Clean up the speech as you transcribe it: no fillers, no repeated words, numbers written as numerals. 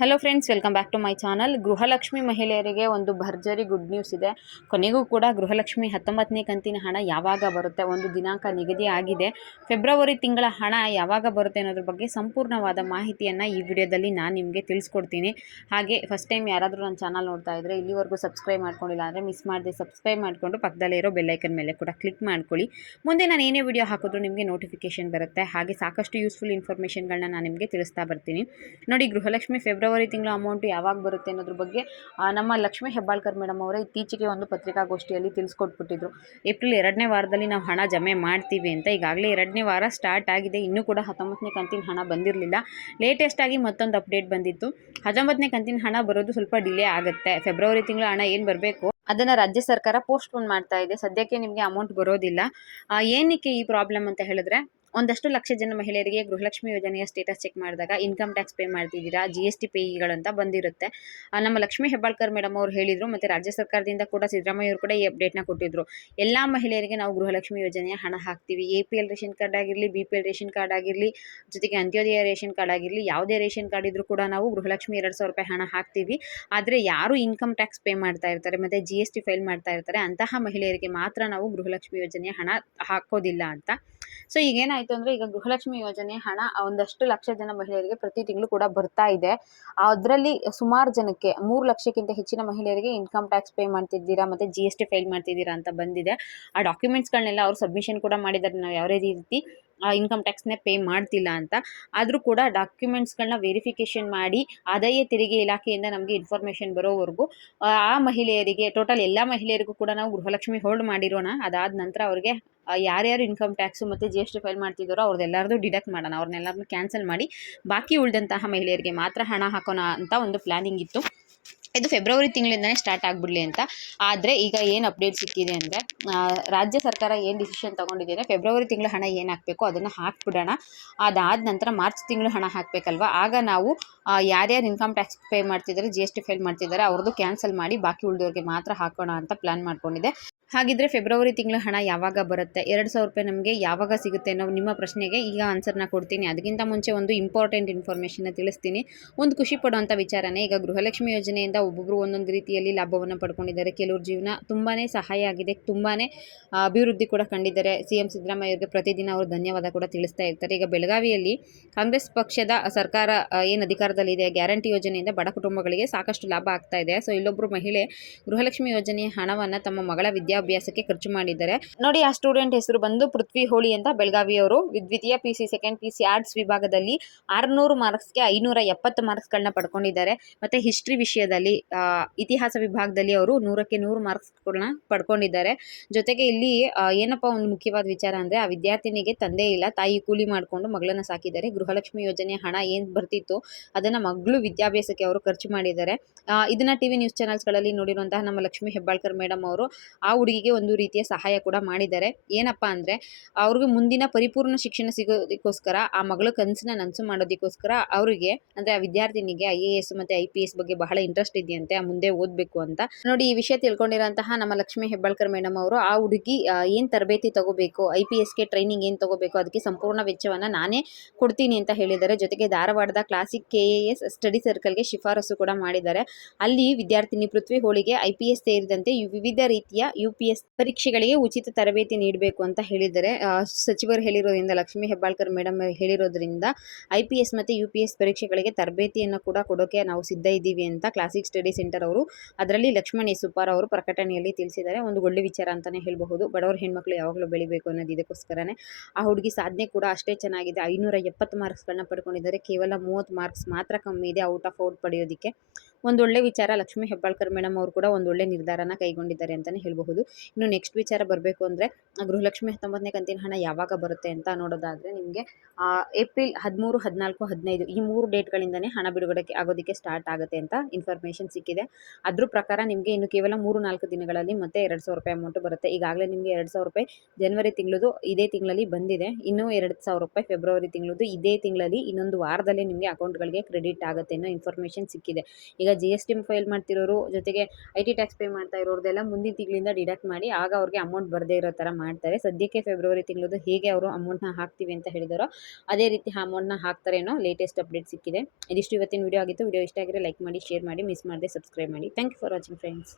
Hello friends, welcome back to my channel. Gruhalakshmi ಮಹಿಳೆಯರಿಗೆ ಒಂದು ಭರ್ಜರಿ ಗುಡ್ ನ್ಯೂಸ್ ಇದೆ. ಕೊನೆಗೂ ಕೂಡ ಗೃಹಲಕ್ಷ್ಮಿ 19ನೇ ಕಂತಿನ ಹಣ ಯಾವಾಗ ಬರುತ್ತೆ, ಒಂದು ದಿನಾಂಕ ನಿಗದಿ ಆಗಿದೆ. ಫೆಬ್ರವರಿ ತಿಂಗಳ ಹಣ ಯಾವಾಗ ಬರುತ್ತೆ ಅನ್ನೋದ್ರ ಬಗ್ಗೆ ಸಂಪೂರ್ಣವಾದ ಮಾಹಿತಿಯನ್ನು ಈ ವಿಡಿಯೋದಲ್ಲಿ ನಾನು ನಿಮಗೆ ತಿಳಿಸ್ಕೊಡ್ತೀನಿ. ಹಾಗೆ ಫಸ್ಟ್ ಟೈಮ್ ಯಾರಾದರೂ ನನ್ನ ಚಾನಲ್ ನೋಡ್ತಾ ಇದ್ದರೆ, ಇಲ್ಲಿವರೆಗೂ ಸಬ್ಸ್ಕ್ರೈಬ್ ಮಾಡ್ಕೊಂಡಿಲ್ಲ ಅಂದರೆ ಮಿಸ್ ಮಾಡದೆ ಸಬ್ಸ್ಕ್ರೈಬ್ ಮಾಡಿಕೊಂಡು ಪಕ್ಕದಲ್ಲೇ ಇರೋ ಬೆಲ್ಲೈಕನ್ ಮೇಲೆ ಕೂಡ ಕ್ಲಿಕ್ ಮಾಡ್ಕೊಳ್ಳಿ. ಮುಂದೆ ನಾನು ಏನೇ ವಿಡಿಯೋ ಹಾಕಿದ್ರೂ ನಿಮಗೆ ನೋಟಿಫಿಕೇಶನ್ ಬರುತ್ತೆ. ಹಾಗೆ ಸಾಕಷ್ಟು ಯೂಸ್ಫುಲ್ ಇನ್ಫಾರ್ಮೇಷನ್ಗಳನ್ನ ನಾನು ನಿಮಗೆ ತಿಳಿಸ್ತಾ ಬರ್ತೀನಿ. ನೋಡಿ, ಗೃಹಲಕ್ಷ್ಮಿ ಫೆಬ್ರವರಿ ತಿಂಗಳ ಅಮೌಂಟ್ ಯಾವಾಗ ಬರುತ್ತೆ ಅನ್ನೋದ್ರ ಬಗ್ಗೆ ನಮ್ಮ ಲಕ್ಷ್ಮೀ ಹೆಬ್ಬಾಳ್ಕರ್ ಮೇಡಮ್ ಅವರೇ ಇತ್ತೀಚೆಗೆ ಒಂದು ಪತ್ರಿಕಾಗೋಷ್ಠಿಯಲ್ಲಿ ತಿಳಿಸ್ಕೊಟ್ಬಿಟ್ಟಿದ್ರು. ಏಪ್ರಿಲ್ 2ನೇ ವಾರದಲ್ಲಿ ನಾವು ಹಣ ಜಮೆ ಮಾಡ್ತೀವಿ ಅಂತ. ಈಗಾಗಲೇ 2ನೇ ವಾರ ಸ್ಟಾರ್ಟ್ ಆಗಿದೆ, ಇನ್ನೂ ಕೂಡ 19ನೇ ಕಂತಿನ ಹಣ ಬಂದಿರಲಿಲ್ಲ. ಲೇಟೆಸ್ಟ್ ಆಗಿ ಮತ್ತೊಂದು ಅಪ್ಡೇಟ್ ಬಂದಿತ್ತು. 19ನೇ ಕಂತಿನ ಹಣ ಬರೋದು ಸ್ವಲ್ಪ ಡಿಲೇ ಆಗುತ್ತೆ. ಫೆಬ್ರವರಿ ತಿಂಗಳ ಹಣ ಏನು ಬರಬೇಕು ಅದನ್ನು ರಾಜ್ಯ ಸರ್ಕಾರ ಪೋಸ್ಟ್ಪೋನ್ ಮಾಡ್ತಾ ಇದೆ. ಸದ್ಯಕ್ಕೆ ನಿಮಗೆ ಅಮೌಂಟ್ ಬರೋದಿಲ್ಲ. ಏನಕ್ಕೆ ಈ ಪ್ರಾಬ್ಲಮ್ ಅಂತ ಹೇಳಿದ್ರೆ, ಒಂದಷ್ಟು ಲಕ್ಷ ಜನ ಮಹಿಳೆಯರಿಗೆ ಗೃಹಲಕ್ಷ್ಮಿ ಯೋಜನೆಯ ಸ್ಟೇಟಸ್ ಚೆಕ್ ಮಾಡಿದಾಗ ಇನ್ಕಮ್ ಟ್ಯಾಕ್ಸ್ ಪೇ ಮಾಡ್ತಿದ್ದೀರಾ, GST ಪೇಯಿಗಳಂತ ಬಂದಿರುತ್ತೆ. ನಮ್ಮ ಲಕ್ಷ್ಮೀ ಹೆಬ್ಬಾಳ್ಕರ್ ಮೇಡಮ್ ಅವರು ಹೇಳಿದರು, ಮತ್ತು ರಾಜ್ಯ ಸರ್ಕಾರದಿಂದ ಕೂಡ ಸಿದ್ದರಾಮಯ್ಯ ಅವರು ಕೂಡ ಈ ಅಪ್ಡೇಟ್ನ ಕೊಟ್ಟಿದ್ರು. ಎಲ್ಲ ಮಹಿಳೆಯರಿಗೆ ನಾವು ಗೃಹಲಕ್ಷ್ಮಿ ಯೋಜನೆಯ ಹಣ ಹಾಕ್ತೀವಿ. APL ರೇಷನ್ ಕಾರ್ಡ್ ಆಗಿರಲಿ, BPL ರೇಷನ್ ಕಾರ್ಡ್ ಆಗಿರಲಿ, ಜೊತೆಗೆ ಅಂತ್ಯೋದಯ ರೇಷನ್ ಕಾರ್ಡ್ ಆಗಿರಲಿ, ಯಾವುದೇ ರೇಷನ್ ಕಾರ್ಡ್ ಇದ್ರೂ ಕೂಡ ನಾವು ಗೃಹಲಕ್ಷ್ಮಿ 2,000 ರೂಪಾಯಿ ಹಣ ಹಾಕ್ತೀವಿ. ಆದರೆ ಯಾರು ಇನ್ಕಮ್ ಟ್ಯಾಕ್ಸ್ ಪೇ ಮಾಡ್ತಾ ಇರ್ತಾರೆ ಮತ್ತು GST ಫೈಲ್ ಮಾಡ್ತಾ ಇರ್ತಾರೆ, ಅಂತಹ ಮಹಿಳೆಯರಿಗೆ ಮಾತ್ರ ನಾವು ಗೃಹಲಕ್ಷ್ಮಿ ಯೋಜನೆಯ ಹಣ ಹಾಕೋದಿಲ್ಲ ಅಂತ. ಸೊ ಈಗೇನಾಯಿತು ಅಂದರೆ, ಈಗ ಗೃಹಲಕ್ಷ್ಮಿ ಯೋಜನೆ ಹಣ ಒಂದಷ್ಟು ಲಕ್ಷ ಜನ ಮಹಿಳೆಯರಿಗೆ ಪ್ರತಿ ತಿಂಗಳು ಕೂಡ ಬರ್ತಾ ಇದೆ. ಅದರಲ್ಲಿ ಸುಮಾರು ಜನಕ್ಕೆ 3 ಲಕ್ಷಕ್ಕಿಂತ ಹೆಚ್ಚಿನ ಮಹಿಳೆಯರಿಗೆ ಇನ್ಕಮ್ ಟ್ಯಾಕ್ಸ್ ಪೇ ಮಾಡ್ತಿದ್ದೀರಾ ಮತ್ತು GST ಫೈಲ್ ಮಾಡ್ತಿದ್ದೀರಾ ಅಂತ ಬಂದಿದೆ. ಆ ಡಾಕ್ಯುಮೆಂಟ್ಸ್ಗಳನ್ನೆಲ್ಲ ಅವ್ರು ಸಬ್ಮಿಷನ್ ಕೂಡ ಮಾಡಿದ್ದಾರೆ, ನಾವು ಯಾವುದೇ ರೀತಿ ಇನ್ಕಮ್ ಟ್ಯಾಕ್ಸ್ನೇ ಪೇ ಮಾಡ್ತಿಲ್ಲ ಅಂತ. ಆದರೂ ಕೂಡ ಡಾಕ್ಯುಮೆಂಟ್ಸ್ಗಳನ್ನ ವೆರಿಫಿಕೇಷನ್ ಮಾಡಿ ಆದಾಯ ತೆರಿಗೆ ಇಲಾಖೆಯಿಂದ ನಮಗೆ ಇನ್ಫಾರ್ಮೇಷನ್ ಬರೋವರೆಗೂ ಆ ಮಹಿಳೆಯರಿಗೆ, ಟೋಟಲ್ ಎಲ್ಲ ಮಹಿಳೆಯರಿಗೂ ಕೂಡ ನಾವು ಗೃಹಲಕ್ಷ್ಮಿ ಹೋಲ್ಡ್ ಮಾಡಿರೋಣ. ಅದಾದ ನಂತರ ಅವ್ರಿಗೆ ಯಾರ್ಯಾರು ಇನ್ಕಮ್ ಟ್ಯಾಕ್ಸು ಮತ್ತು GST ಫೈಲ್ ಮಾಡ್ತಿದ್ದಾರೋ ಅವ್ರದ್ದೆಲ್ಲರದು ಡಿಡಕ್ಟ್ ಮಾಡೋಣ, ಅವ್ರನ್ನೆಲ್ಲರನ್ನೂ ಕ್ಯಾನ್ಸಲ್ ಮಾಡಿ ಬಾಕಿ ಉಳಿದಂತಹ ಮಹಿಳೆಯರಿಗೆ ಮಾತ್ರ ಹಣ ಹಾಕೋಣ ಅಂತ ಒಂದು ಪ್ಲ್ಯಾನಿಂಗ್ ಇತ್ತು. ಇದು ಫೆಬ್ರವರಿ ತಿಂಗಳಿಂದನೇ ಸ್ಟಾರ್ಟ್ ಆಗಿಬಿಡಲಿ ಅಂತ. ಆದರೆ ಈಗ ಏನು ಅಪ್ಡೇಟ್ ಸಿಕ್ಕಿದೆ ಅಂದರೆ, ರಾಜ್ಯ ಸರ್ಕಾರ ಏನು ಡಿಸಿಷನ್ ತೊಗೊಂಡಿದೆ ಅಂದರೆ, ಫೆಬ್ರವರಿ ತಿಂಗಳ ಹಣ ಏನು ಹಾಕಬೇಕು ಅದನ್ನು ಹಾಕ್ಬಿಡೋಣ. ಅದಾದ ನಂತರ ಮಾರ್ಚ್ ತಿಂಗಳು ಹಣ ಹಾಕಬೇಕಲ್ವ, ಆಗ ನಾವು ಯಾರ್ಯಾರು ಇನ್ಕಮ್ ಟ್ಯಾಕ್ಸ್ ಪೇ ಮಾಡ್ತಿದ್ದಾರೆ, GST ಫೈಲ್ ಮಾಡ್ತಿದ್ದಾರೆ ಅವ್ರದ್ದು ಕ್ಯಾನ್ಸಲ್ ಮಾಡಿ ಬಾಕಿ ಉಳಿದವ್ರಿಗೆ ಮಾತ್ರ ಹಾಕೋಣ ಅಂತ ಪ್ಲ್ಯಾನ್ ಮಾಡ್ಕೊಂಡಿದೆ. ಹಾಗಿದ್ರೆ ಫೆಬ್ರವರಿ ತಿಂಗಳ ಹಣ ಯಾವಾಗ ಬರುತ್ತೆ, 2,000 ರೂಪಾಯಿ ನಮಗೆ ಯಾವಾಗ ಸಿಗುತ್ತೆ ಅನ್ನೋ ನಿಮ್ಮ ಪ್ರಶ್ನೆಗೆ ಈಗ ಆನ್ಸರ್ನ ಕೊಡ್ತೀನಿ. ಅದಕ್ಕಿಂತ ಮುಂಚೆ ಒಂದು ಇಂಪಾರ್ಟೆಂಟ್ ಇನ್ಫಾರ್ಮೇಷನ್ನ ತಿಳಿಸ್ತೀನಿ. ಒಂದು ಖುಷಿ ಪಡುವಂಥ ವಿಚಾರನೇ, ಈಗ ಗೃಹಲಕ್ಷ್ಮಿ ಯೋಜನೆಯಿಂದ ಒಬ್ಬೊಬ್ಬರು ಒಂದೊಂದು ರೀತಿಯಲ್ಲಿ ಲಾಭವನ್ನು ಪಡ್ಕೊಂಡಿದ್ದಾರೆ. ಕೆಲವ್ರ ಜೀವನ ತುಂಬಾ ಸಹಾಯ ಆಗಿದೆ, ತುಂಬಾ ಅಭಿವೃದ್ಧಿ ಕೂಡ ಕಂಡಿದ್ದಾರೆ. CM ಸಿದ್ದರಾಮಯ್ಯ ಅವರಿಗೆ ಪ್ರತಿದಿನ ಅವರು ಧನ್ಯವಾದ ಕೂಡ ತಿಳಿಸ್ತಾ ಇರ್ತಾರೆ. ಈಗ ಬೆಳಗಾವಿಯಲ್ಲಿ ಕಾಂಗ್ರೆಸ್ ಪಕ್ಷದ ಸರ್ಕಾರ ಏನು ಅಧಿಕಾರದಲ್ಲಿದೆ, ಗ್ಯಾರಂಟಿ ಯೋಜನೆಯಿಂದ ಬಡ ಕುಟುಂಬಗಳಿಗೆ ಸಾಕಷ್ಟು ಲಾಭ ಆಗ್ತಾ ಇದೆ. ಸೊ ಇಲ್ಲೊಬ್ಬರು ಮಹಿಳೆ ಗೃಹಲಕ್ಷ್ಮಿ ಯೋಜನೆಯ ಹಣವನ್ನು ತಮ್ಮ ಮಗಳ ವಿದ್ಯಾಭ್ಯಾಸಕ್ಕೆ ಖರ್ಚು ಮಾಡಿದ್ದಾರೆ. ನೋಡಿ, ಆ ಸ್ಟೂಡೆಂಟ್ ಹೆಸರು ಬಂದು ಪೃಥ್ವಿ ಹೋಳಿ ಅಂತ, ಬೆಳಗಾವಿಯವರು. ದ್ವಿತೀಯ PC, ಸೆಕೆಂಡ್ PC ಆರ್ಟ್ಸ್ ವಿಭಾಗದಲ್ಲಿ 600 ಮಾರ್ಕ್ಸ್ಗೆ 570 ಮಾರ್ಕ್ಸ್ಗಳನ್ನ ಪಡ್ಕೊಂಡಿದ್ದಾರೆ. ಮತ್ತು ಹಿಸ್ಟ್ರಿ ವಿಷಯದಲ್ಲಿ, ಇತಿಹಾಸ ವಿಭಾಗದಲ್ಲಿ ಅವರು 100ಕ್ಕೆ 100 ಮಾರ್ಕ್ಸ್ಗಳನ್ನ ಪಡ್ಕೊಂಡಿದ್ದಾರೆ. ಜೊತೆಗೆ ಇಲ್ಲಿ ಏನಪ್ಪ ಒಂದು ಮುಖ್ಯವಾದ ವಿಚಾರ ಅಂದರೆ, ಆ ವಿದ್ಯಾರ್ಥಿನಿಗೆ ತಂದೆ ಇಲ್ಲ, ತಾಯಿ ಕೂಲಿ ಮಾಡಿಕೊಂಡು ಮಗಳನ್ನು ಸಾಕಿದ್ದಾರೆ. ಗೃಹಲಕ್ಷ್ಮಿ ಯೋಜನೆಯ ಹಣ ಏನು ಬರ್ತಿತ್ತು ಅದನ್ನು ಮಗಳು ವಿದ್ಯಾಭ್ಯಾಸಕ್ಕೆ ಅವರು ಖರ್ಚು ಮಾಡಿದ್ದಾರೆ. ಇದನ್ನು TV ನ್ಯೂಸ್ ಚಾನಲ್ಸ್ಗಳಲ್ಲಿ ನೋಡಿರುವಂತಹ ನಮ್ಮ ಲಕ್ಷ್ಮೀ ಹೆಬ್ಬಾಳ್ಕರ್ ಮೇಡಮ್ ಅವರು ಆ ಹುಡುಗಿಗೆ ಒಂದು ರೀತಿಯ ಸಹಾಯ ಕೂಡ ಮಾಡಿದ್ದಾರೆ. ಏನಪ್ಪ ಅಂದರೆ, ಅವ್ರಿಗೆ ಮುಂದಿನ ಪರಿಪೂರ್ಣ ಶಿಕ್ಷಣ ಸಿಗೋದಕ್ಕೋಸ್ಕರ, ಆ ಮಗಳ ಕನಸನ್ನ ನನಸು ಮಾಡೋದಕ್ಕೋಸ್ಕರ ಅವರಿಗೆ, ಅಂದರೆ ಆ ವಿದ್ಯಾರ್ಥಿನಿಗೆ IAS ಮತ್ತು IPS ಬಗ್ಗೆ ಬಹಳ ಇಂಟ್ರೆಸ್ಟ್ ಇದೆಯಂತೆ, ಮುಂದೆ ಓದಬೇಕು ಅಂತ. ನೋಡಿ, ಈ ವಿಷಯ ತಿಳ್ಕೊಂಡಿರೋಂತಹ ನಮ್ಮ ಲಕ್ಷ್ಮೀ ಹೆಬ್ಬಾಳ್ಕರ್ ಮೇಡಮ್ ಅವರು ಆ ಹುಡುಗಿ ಏನು ತರಬೇತಿ ತಗೋಬೇಕು, IPSಗೆ ಟ್ರೈನಿಂಗ್ ಏನು ತಗೋಬೇಕು, ಅದಕ್ಕೆ ಸಂಪೂರ್ಣ ವೆಚ್ಚವನ್ನು ನಾನೇ ಕೊಡ್ತೀನಿ ಅಂತ ಹೇಳಿದ್ದಾರೆ. ಜೊತೆಗೆ ಧಾರವಾಡದ ಕ್ಲಾಸಿಕ್ KAS ಸ್ಟಡಿ ಸರ್ಕಲ್ಗೆ ಶಿಫಾರಸು ಕೂಡ ಮಾಡಿದ್ದಾರೆ. ಅಲ್ಲಿ ವಿದ್ಯಾರ್ಥಿನಿ ಪೃಥ್ವಿ ಹೋಳಿಗೆ IPS ಸೇರಿದಂತೆ ವಿವಿಧ ರೀತಿಯ UPS ಪರೀಕ್ಷೆಗಳಿಗೆ ಉಚಿತ ತರಬೇತಿ ನೀಡಬೇಕು ಅಂತ ಹೇಳಿದ್ದಾರೆ. ಸಚಿವರು ಹೇಳಿರೋದ್ರಿಂದ, ಲಕ್ಷ್ಮೀ ಹೆಬ್ಬಾಳ್ಕರ್ ಮೇಡಮ್ ಹೇಳಿರೋದ್ರಿಂದ IPS ಮತ್ತು UPS ಪರೀಕ್ಷೆಗಳಿಗೆ ತರಬೇತಿಯನ್ನು ಕೂಡ ಕೊಡೋಕೆ ನಾವು ಸಿದ್ಧ ಇದ್ದೀವಿ ಅಂತ ಕ್ಲಾಸಿಕ್ ಸ್ಟಡಿ ಸೆಂಟರ್ ಅವರು, ಅದರಲ್ಲಿ ಲಕ್ಷ್ಮಣ್ ಸುಪಾರ್ ಅವರು ಪ್ರಕಟಣೆಯಲ್ಲಿ ತಿಳಿಸಿದ್ದಾರೆ. ಒಂದು ಒಳ್ಳೆ ವಿಚಾರ ಅಂತಲೇ ಹೇಳ್ಬಹುದು. ಬಡವರ ಹೆಣ್ಮಕ್ಳು ಯಾವಾಗಲೂ ಬೆಳಿಬೇಕು ಅನ್ನೋದು ಇದಕ್ಕೋಸ್ಕರನೇ. ಆ ಹುಡುಗಿ ಸಾಧನೆ ಕೂಡ ಅಷ್ಟೇ ಚೆನ್ನಾಗಿದೆ. 570 ಮಾರ್ಕ್ಸ್ಗಳನ್ನ ಪಡ್ಕೊಂಡಿದ್ದಾರೆ. ಕೇವಲ 30 ಮಾರ್ಕ್ಸ್ ಮಾತ್ರ ಕಮ್ಮಿ ಇದೆ ಔಟ್ ಆಫ್ ಔಟ್ ಪಡೆಯೋದಕ್ಕೆ. ಒಂದೊಳ್ಳೆ ವಿಚಾರ. ಲಕ್ಷ್ಮೀ ಹೆಬ್ಬಾಳ್ಕರ್ ಮೇಡಮ್ ಅವರು ಕೂಡ ಒಂದೊಳ್ಳೆ ನಿರ್ಧಾರನ ಕೈಗೊಂಡಿದ್ದಾರೆ ಅಂತಲೇ ಹೇಳಬಹುದು. ಇನ್ನು ನೆಕ್ಸ್ಟ್ ವಿಚಾರ ಬರಬೇಕು ಅಂದರೆ, ಗೃಹಲಕ್ಷ್ಮಿ 19ನೇ ಕಂತಿನ ಹಣ ಯಾವಾಗ ಬರುತ್ತೆ ಅಂತ ನೋಡೋದಾದರೆ, ನಿಮಗೆ ಏಪ್ರಿಲ್ 13, 14, 15 ಈ 3 ಡೇಟ್ಗಳಿಂದನೇ ಹಣ ಬಿಡುಗಡೆ ಆಗೋದಕ್ಕೆ ಸ್ಟಾರ್ಟ್ ಆಗುತ್ತೆ ಅಂತ ಇನ್ಫಾರ್ಮೇಷನ್ ಸಿಕ್ಕಿದೆ. ಅದ್ರ ಪ್ರಕಾರ ನಿಮಗೆ ಇನ್ನು ಕೇವಲ 3-4 ದಿನಗಳಲ್ಲಿ ಮತ್ತೆ 2,000 ರೂಪಾಯಿ ಅಮೌಂಟ್ ಬರುತ್ತೆ. ಈಗಾಗಲೇ ನಿಮಗೆ 2,000 ರೂಪಾಯಿ ಜನವರಿ ತಿಂಗಳದು ಇದೇ ತಿಂಗಳಲ್ಲಿ ಬಂದಿದೆ. ಇನ್ನೂ 2,000 ರೂಪಾಯಿ ಫೆಬ್ರವರಿ ತಿಂಗಳದು ಇದೇ ತಿಂಗಳಲ್ಲಿ ಇನ್ನೊಂದು ವಾರದಲ್ಲೇ ನಿಮಗೆ ಅಕೌಂಟ್ಗಳಿಗೆ ಕ್ರೆಡಿಟ್ ಆಗುತ್ತೆ ಅನ್ನೋ ಇನ್ಫಾರ್ಮೇಷನ್ ಸಿಕ್ಕಿದೆ. ಈಗ ಈಗ GST ಫೈಲ್ ಮಾಡ್ತಿರೋರು ಜೊತೆಗೆ IT ಟ್ಯಾಕ್ಸ್ ಪೇ ಮಾಡ್ತಾ ಇರೋರ್ದೆಲ್ಲ ಮುಂದಿನ ತಿಂಗಳಿಂದ ಡಿಡಕ್ಟ್ ಮಾಡಿ ಆಗ ಅವ್ರಿಗೆ ಅಮೌಂಟ್ ಬರದೇ ಇರೋ ಥರ ಮಾಡ್ತಾರೆ. ಸದ್ಯಕ್ಕೆ ಫೆಬ್ರವರಿ ತಿಂಗಳದ್ದು ಹೇಗೆ ಅವರು ಅಮೌಂಟ್ನ ಹಾಕ್ತೀವಿ ಅಂತ ಹೇಳಿದಾರೋ ಅದೇ ರೀತಿ ಆ ಅಮೌಂಟ್ನ ಹಾಕ್ತಾರೇನೋ ಲೇಟೆಸ್ಟ್ ಅಪ್ಡೇಟ್ ಸಿಕ್ಕಿದೆ. ಇದಿಷ್ಟು ಇವತ್ತಿನ ವಿಡಿಯೋ ಆಗಿತ್ತು. ವಿಡಿಯೋ ಇಷ್ಟ ಆಗಿದ್ರೆ ಲೈಕ್ ಮಾಡಿ, ಶೇರ್ ಮಾಡಿ, ಮಿಸ್ ಮಾಡದೆ ಸಬ್ಸ್ಕ್ರೈಬ್ ಮಾಡಿ. Thank you for watching friends.